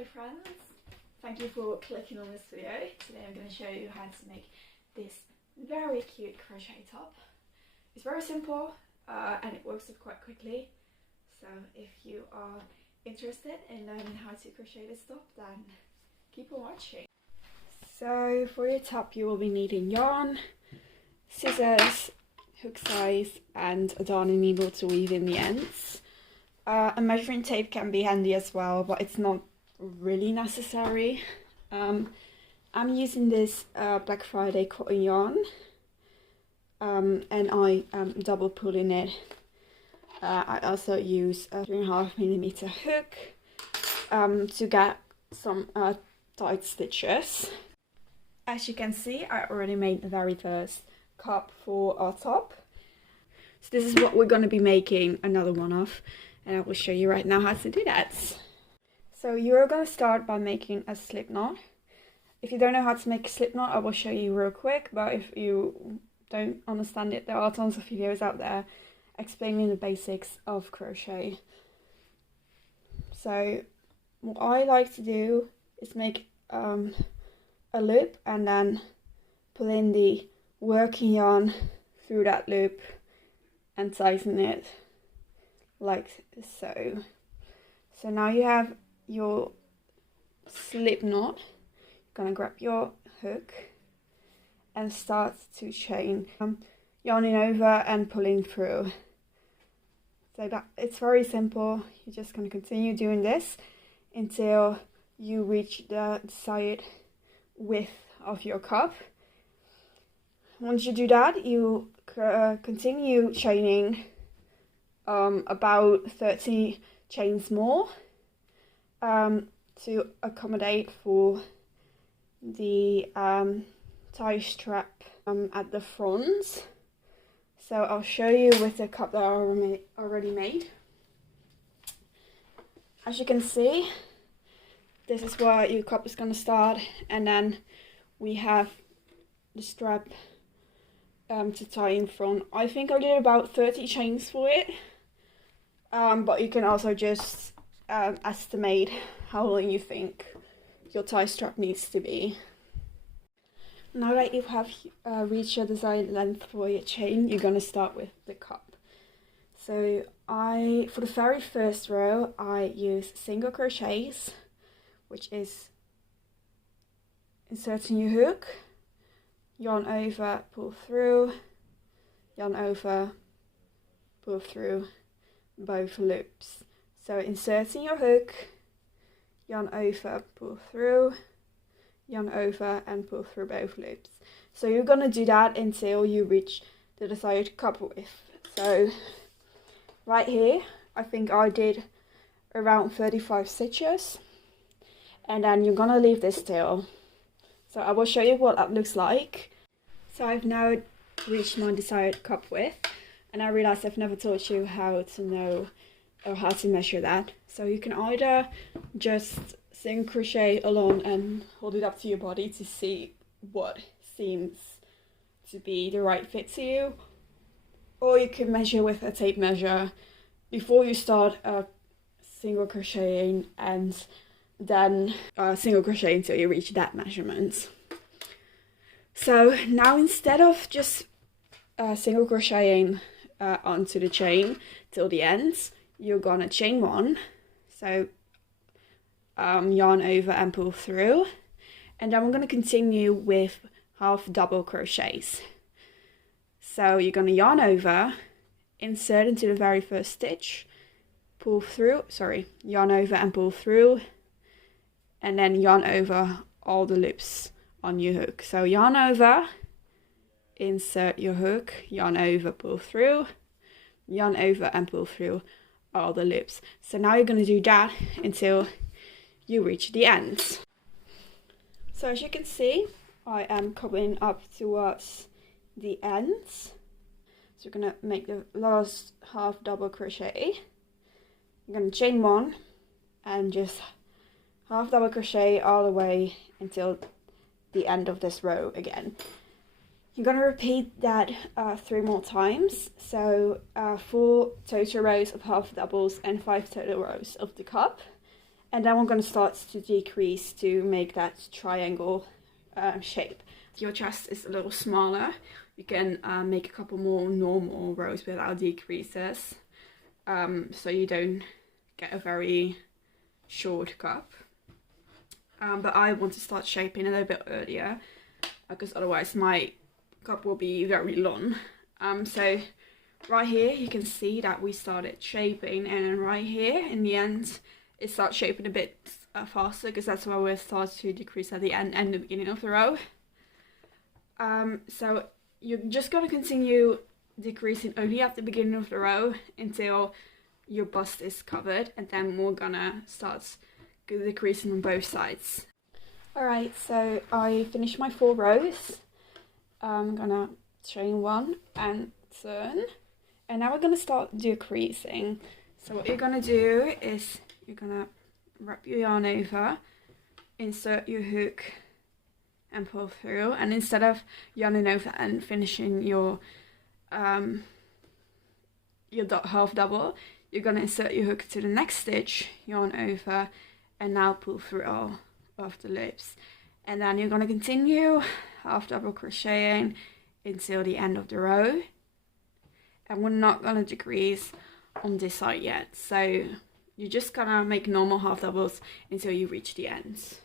Hello friends, thank you for clicking on this video. Today I'm going to show you how to make this very cute crochet top. It's very simple and it works up quite quickly, so if you are interested in learning how to crochet this top, then keep on watching. So for your top you will be needing yarn, scissors, hook size and a darning needle to weave in the ends. A measuring tape can be handy as well, but it's not really necessary. I'm using this Black Friday cotton yarn and I am double pulling it. I also use a 3.5mm hook to get some tight stitches. As you can see, I already made the very first cup for our top. So this is what we're going to be making another one of, and I will show you right now how to do that. So you're going to start by making a slip knot. If you don't know how to make a slip knot, I will show you real quick, but if you don't understand it, there are tons of videos out there explaining the basics of crochet. So what I like to do is make a loop and then pull in the working yarn through that loop and tighten it like so. So now you have your slip knot. You're gonna grab your hook and start to chain, yarning over and pulling through. So that it's very simple. You're just gonna continue doing this until you reach the desired width of your cup. Once you do that, you continue chaining about 30 chains more to accommodate for the tie strap at the front. So I'll show you with the cup that I already made. As you can see, this is where your cup is going to start, and then we have the strap to tie in front. I think I did about 30 chains for it, but you can also just estimate how long you think your tie strap needs to be. Now that you have reached your desired length for your chain, you're going to start with the cup. So for the very first row, I use single crochets, which is inserting your hook, yarn over, pull through, yarn over, pull through both loops. So inserting your hook, yarn over, pull through, yarn over and pull through both loops. So you're going to do that until you reach the desired cup width. So right here, I think I did around 35 stitches, and then you're going to leave this still. So I will show you what that looks like. So I've now reached my desired cup width, and I realized I've never taught you how to know or how to measure that. So you can either just single crochet along and hold it up to your body to see what seems to be the right fit to you, or you can measure with a tape measure before you start single crocheting, and then single crochet until you reach that measurement. So now instead of just single crocheting onto the chain till the ends, you're gonna chain one. So yarn over and pull through, and then we're going to continue with half double crochets. So you're going to yarn over, insert into the very first stitch, pull through, yarn over and pull through, and then yarn over all the loops on your hook. So yarn over, insert your hook, yarn over, pull through, yarn over and pull through all the loops. So now you're going to do that until you reach the ends. So as you can see, I am coming up towards the ends. So we're going to make the last half double crochet. I'm going to chain one and just half double crochet all the way until the end of this row again. You're going to repeat that 3 more times. So 4 total rows of half doubles and 5 total rows of the cup. And then we're going to start to decrease to make that triangle shape. If your chest is a little smaller, you can make a couple more normal rows without decreases, so you don't get a very short cup. But I want to start shaping a little bit earlier, because otherwise my cup will be very long. So right here you can see that we started shaping, and then right here in the end it starts shaping a bit faster, because that's where we start to decrease at the end and the beginning of the row. So you're just going to continue decreasing only at the beginning of the row until your bust is covered, and then we're gonna start decreasing on both sides. Alright, so I finished my 4 rows. I'm gonna chain 1 and turn, and now we're gonna start decreasing. So what you're gonna do is you're gonna wrap your yarn over, insert your hook and pull through, and instead of yarning over and finishing your half double, you're gonna insert your hook to the next stitch, yarn over, and now pull through all of the loops. And then you're gonna continue half double crocheting until the end of the row, and we're not gonna decrease on this side yet, so you're just gonna make normal half doubles until you reach the ends.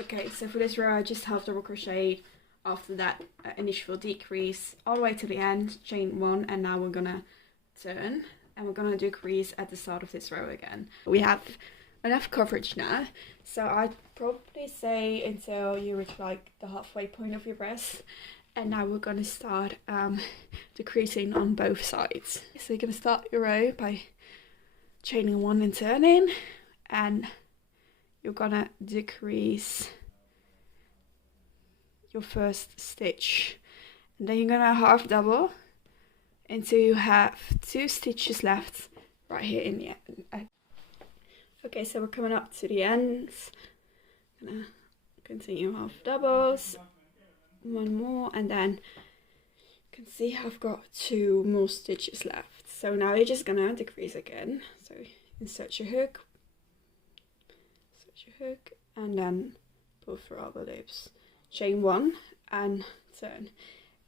Okay, so for this row I just half double crocheted after that initial decrease all the way to the end, chain 1, and now we're gonna turn and we're gonna decrease at the start of this row again. We have enough coverage now, so I'd probably say until you reach like the halfway point of your breast. And now we're gonna start decreasing on both sides. So you're gonna start your row by chaining 1 and turning, and you're gonna decrease your first stitch, and then you're gonna half double until you have 2 stitches left right here in the end. Okay, so we're coming up to the ends. Gonna continue half doubles, 1 more, and then you can see I've got 2 more stitches left. So now you're just gonna decrease again. So insert your hook, and then pull through all the loops, chain 1 and turn,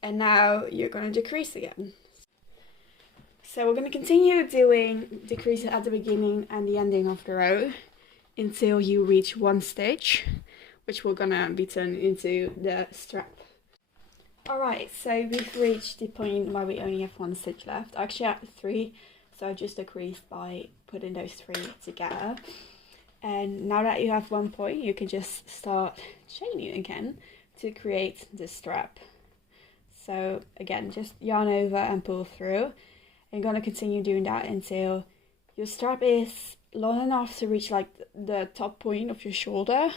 and now you're gonna decrease again. So we're going to continue doing decreases at the beginning and the ending of the row until you reach 1 stitch, which we're going to be turning into the strap. Alright, so we've reached the point where we only have 1 stitch left. I actually had 3, so I just decreased by putting those 3 together. And now that you have 1 point, you can just start chaining again to create the strap. So again, just yarn over and pull through. And you're going to continue doing that until your strap is long enough to reach like the top point of your shoulder,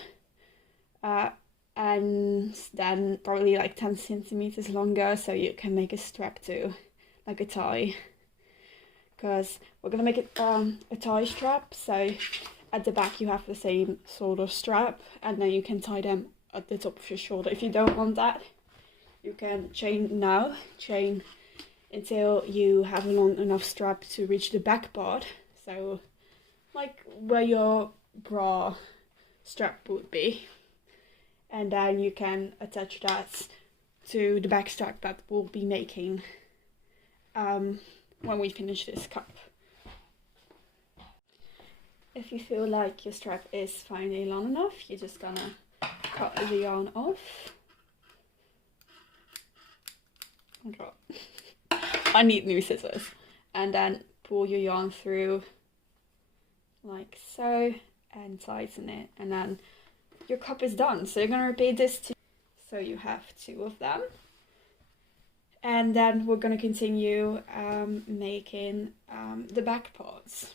and then probably like 10 centimeters longer, so you can make a strap too, like a tie, because we're going to make it a tie strap. So at the back you have the same sort of strap, and then you can tie them at the top of your shoulder. If you don't want that, you can chain until you have a long enough strap to reach the back part, so like where your bra strap would be, and then you can attach that to the back strap that we'll be making when we finish this cup. If you feel like your strap is finally long enough, you're just gonna cut the yarn off and drop. I need new scissors, and then pull your yarn through like so and tighten it, and then your cup is done. So you're going to repeat this so you have 2 of them, and then we're going to continue making the back parts.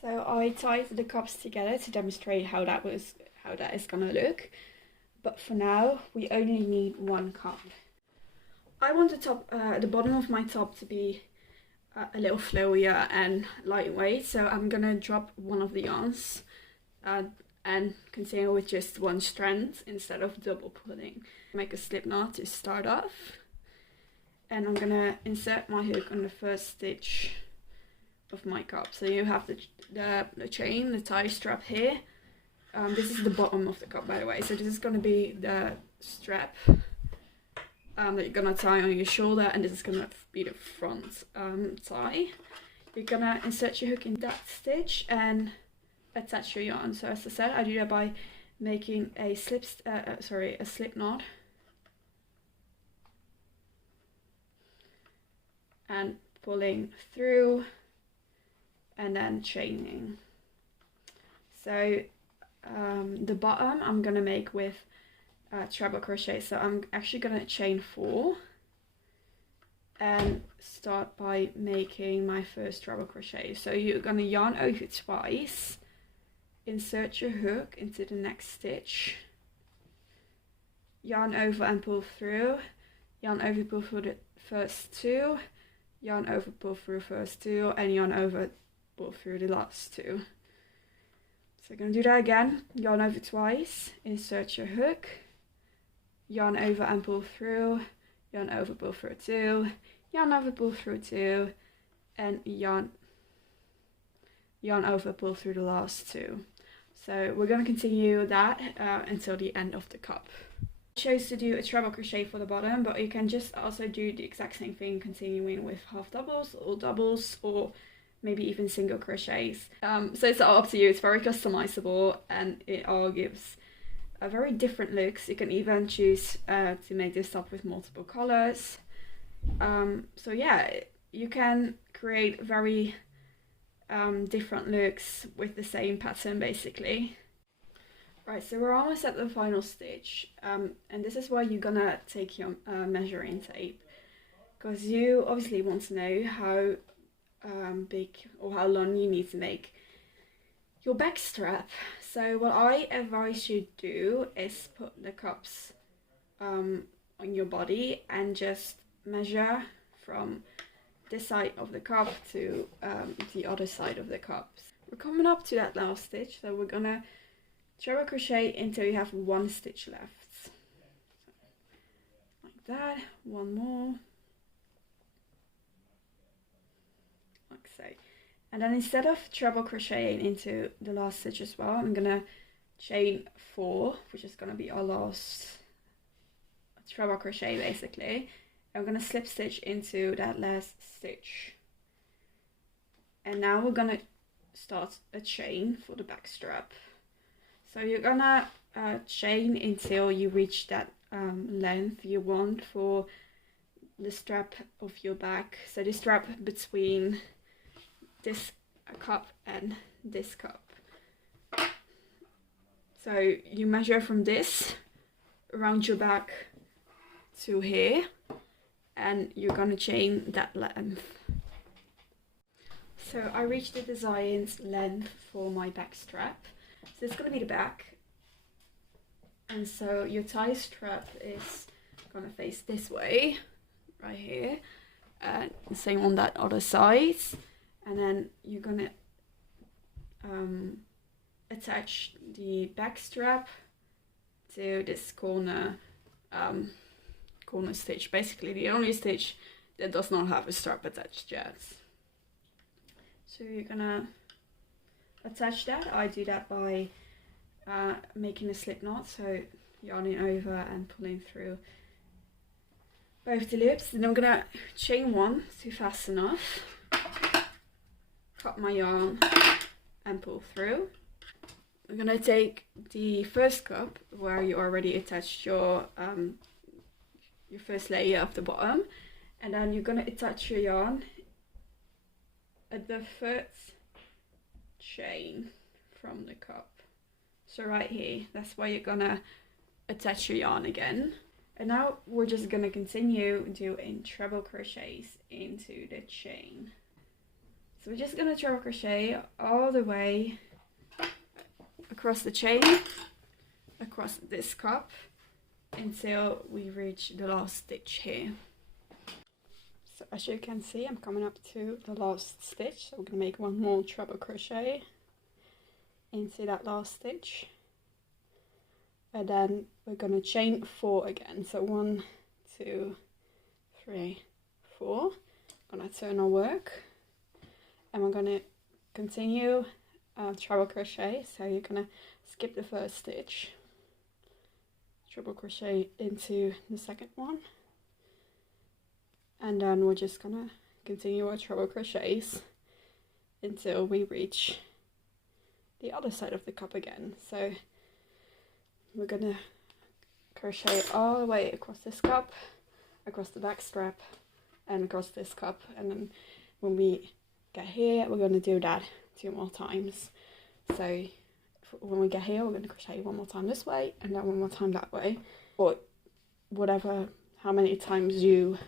So I tied the cups together to demonstrate how that is going to look, but for now we only need 1 cup. I want the bottom of my top to be a little flowier and lightweight, so I'm gonna drop one of the yarns and continue with just 1 strand instead of double pulling. Make a slip knot to start off, and I'm gonna insert my hook on the first stitch of my cup. So you have the chain, the tie strap here. This is the bottom of the cup, by the way. So this is going to be the strap that you're going to tie on your shoulder, and this is going to be the front tie. You're going to insert your hook in that stitch and attach your yarn. So as I said, I do that by making a slip knot and pulling through and then chaining. So the bottom I'm gonna make with treble crochet. So I'm actually gonna chain 4 and start by making my first treble crochet. So you're gonna yarn over twice, insert your hook into the next stitch, yarn over and pull through, yarn over, pull through the first 2, yarn over, pull through first 2, and yarn over, pull through the last 2. So I'm going to do that again. Yarn over twice, insert your hook, yarn over and pull through, yarn over, pull through 2, yarn over, pull through 2, and yarn over, pull through the last 2. So we're going to continue that until the end of the cup. I chose to do a treble crochet for the bottom, but you can just also do the exact same thing, continuing with half doubles or doubles, or maybe even single crochets. So it's all up to you. It's very customizable, and it all gives a very different looks. You can even choose to make this top with multiple colors. So yeah, you can create very different looks with the same pattern basically. Right, so we're almost at the final stitch, and this is where you're gonna take your measuring tape, because you obviously want to know how big or how long you need to make your back strap. So what I advise you do is put the cups on your body and just measure from this side of the cup to the other side of the cups. We're coming up to that last stitch, so we're gonna treble crochet until you have 1 stitch left. Like that, 1 more. Like so. And then instead of treble crocheting into the last stitch as well, I'm gonna chain 4, which is gonna be our last treble crochet basically. I'm gonna slip stitch into that last stitch. And now we're gonna start a chain for the back strap. So you're gonna chain until you reach that length you want for the strap of your back. So the strap between this cup and this cup. So you measure from this around your back to here, and you're gonna chain that length. So I reached the desired length for my back strap. So it's going to be the back, and so your tie strap is going to face this way, right here, and same on that other side, and then you're going to attach the back strap to this corner stitch, basically the only stitch that does not have a strap attached yet. So you're going to attach that. I do that by making a slip knot, so yarning over and pulling through both the loops. Then I'm gonna chain 1 to fasten off, cut my yarn and pull through. I'm gonna take the first cup where you already attached your first layer of the bottom, and then you're gonna attach your yarn at the first chain from the cup. So right here, that's where you're gonna attach your yarn again. And now we're just gonna continue doing treble crochets into the chain. So we're just gonna treble crochet all the way across the chain, across this cup, until we reach the last stitch here. So as you can see, I'm coming up to the last stitch. So we're gonna make 1 more treble crochet into that last stitch, and then we're gonna chain 4 again. So 1, 2, 3, 4. Gonna turn our work, and we're going to continue treble crochet. So you're going to skip the first stitch, treble crochet into the second one, and then we're just going to continue our treble crochets until we reach the other side of the cup again. So we're going to crochet all the way across this cup, across the back strap, and across this cup, and then when we get here we're going to do that 2 more times. So when we get here we're going to crochet 1 more time this way and then 1 more time that way, or whatever, how many times you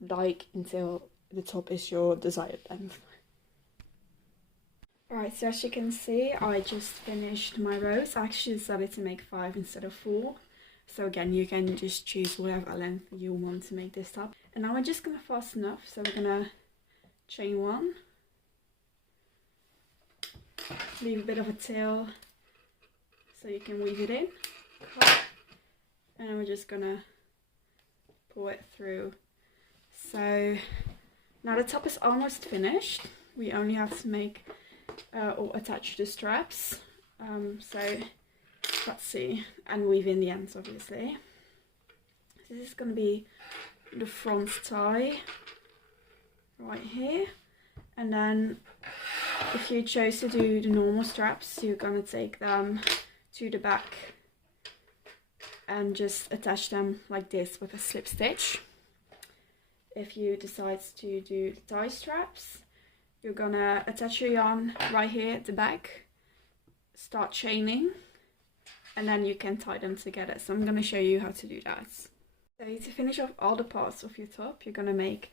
like until the top is your desired length. Alright, so as you can see I just finished my rows. I actually decided to make 5 instead of 4. So again, you can just choose whatever length you want to make this top. And now we're just going to fasten up. So we're going to chain 1, leave a bit of a tail so you can weave it in, and then we're just going to pull it through. So now the top is almost finished. We only have to make or attach the straps. So let's see, and weave in the ends obviously. This is going to be the front tie right here, and then if you chose to do the normal straps you're going to take them to the back and just attach them like this with a slip stitch. If you decide to do the tie straps, you're going to attach your yarn right here at the back, start chaining, and then you can tie them together. So I'm going to show you how to do that. So to finish off all the parts of your top, you're going to make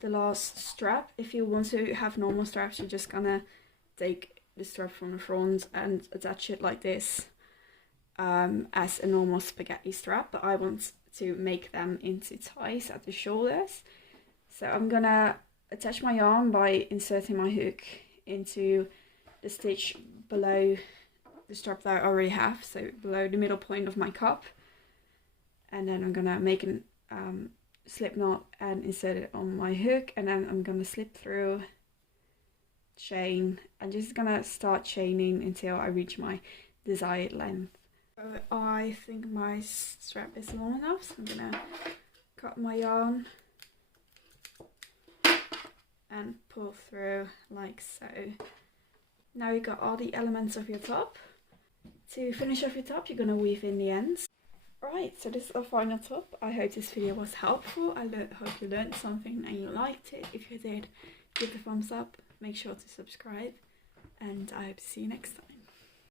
the last strap. If you want to have normal straps, you're just going to take the strap from the front and attach it like this as a normal spaghetti strap, but I want to make them into ties at the shoulders. So I'm going to attach my yarn by inserting my hook into the stitch below the strap that I already have, so below the middle point of my cup, and then I'm gonna make a slip knot and insert it on my hook, and then I'm gonna slip through, chain, and just gonna start chaining until I reach my desired length. So I think my strap is long enough, so I'm gonna cut my yarn and pull through like so. Now you've got all the elements of your top. To finish off your top, you're going to weave in the ends. Alright, so this is our final top. I hope this video was helpful. I hope you learned something and you liked it. If you did, give it a thumbs up, make sure to subscribe, and I hope to see you next time.